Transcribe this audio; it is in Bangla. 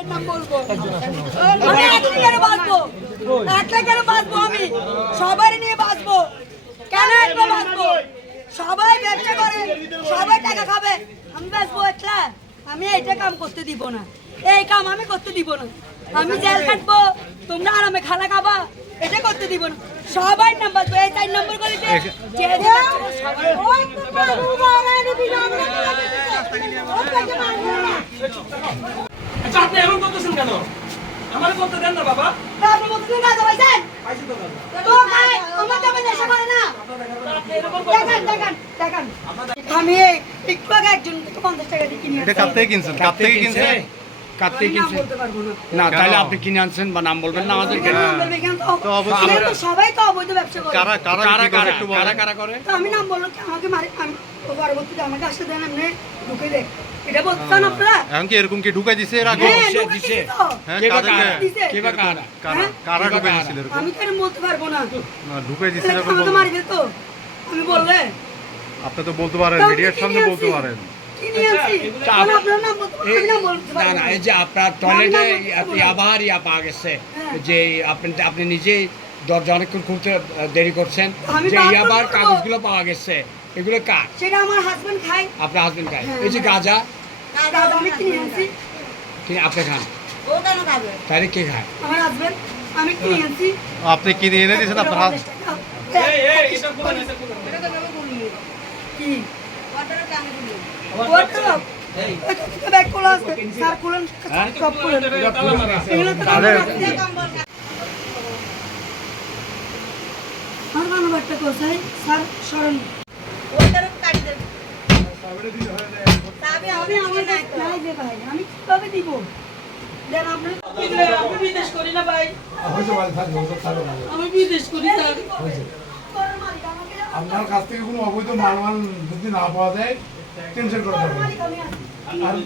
আমি একলা কেন বাঁচবো? একলা কেন বাঁচবো আমি? সবাই নিয়ে বাঁচবো। কেন একলা বাঁচবো? সবাই ব্যবসা করে সবাই টাকা খাবে। আমি বাঁচবো একলা আমি এইটা কাম করতে দিব না। এই কাম আমি করতে দিব না। আমি জেল কাটবো তোমরা আরামে খানা খাবা। এটা করতে দিব না। সবাই নাম বাঁচবো। এই চার নম্বর গলিতে যে সবাই আচ্ছা আপনি এমন করতেছেন কেন? আমার করতে দেন না বাবা। আপনি তো আমার নেশা করে না। দেখান দেখান দেখান। আমি এই একটু আগে একজন থেকে পঞ্চাশ টাকা দিয়ে কিনে এটা কার থেকে কিনছেন কাপ থেকে কিনছেন? কার থেকে কিনছেন না। তাহলে আপনি কিনে আনছেন বা নাম বলবেন? না আমাদেরকে সবাই তো অবৈধ ব্যবসা করে। কারা কারা কারা কারা? একটু কারা কারা করে? তো আমি নাম বলল কি? আমাকে মারি পরবর্তীতে আমাকে আসতে দেন এমনি ঢুকে দেখ এটা বলতেন আপনারা? এখন কি এরকম কি ঢুকাই দিছে এর আগে? হ্যাঁ দিছে, ঢুকে দিছে। হ্যাঁ কে বা কাদেরকে কারা? দিছে। কে বা কারা? কারা হ্যাঁ? কারা ঢুকাই দিছিল এরকম? আমি কেন বলতে পারব না। না, ঢুকাই দিছিল এরকম আমাকে বলবেন। তো? আমি বললে? আপনি তো বলতে পারেন মিডিয়ার সামনে বলতে পারেন। বলতে না। এই যে আপনার টয়লেটে নাম বলতে পারব না। আবার ইয়া পাওয়া গেছে হ্যাঁ। যে আপনি আপনি নিজেই দরজা অনেকক্ষণ খুলতে দেরি করছেন যে বার ইয়াবার কাগজগুলো পাওয়া গেছে এগুলো কার? সেটা আমার হাজবেন্ড খায়। আপনার হাজবেন্ড খায়। হ্যাঁ, এই যে হ্যাঁ। গাঁজা। দাদা আমি কিনে আনছি। আপনি খান। ও কেন খাবে? তাহলে কে খায়? আমার হাজবেন্ড আমি কিনে আনছি। আপনি কিনে এনে দিয়েছেন আপনার এই এই এটা এটা তো আমি আমি কীভাবে দিব? আমি বিদেশ করি না ভাই। আমি বিদেশ করি স্যার। আপনার কাছ থেকে কোনো অবৈধ মালামাল যদি না পাওয়া যায় টেনশন করা যাবে আর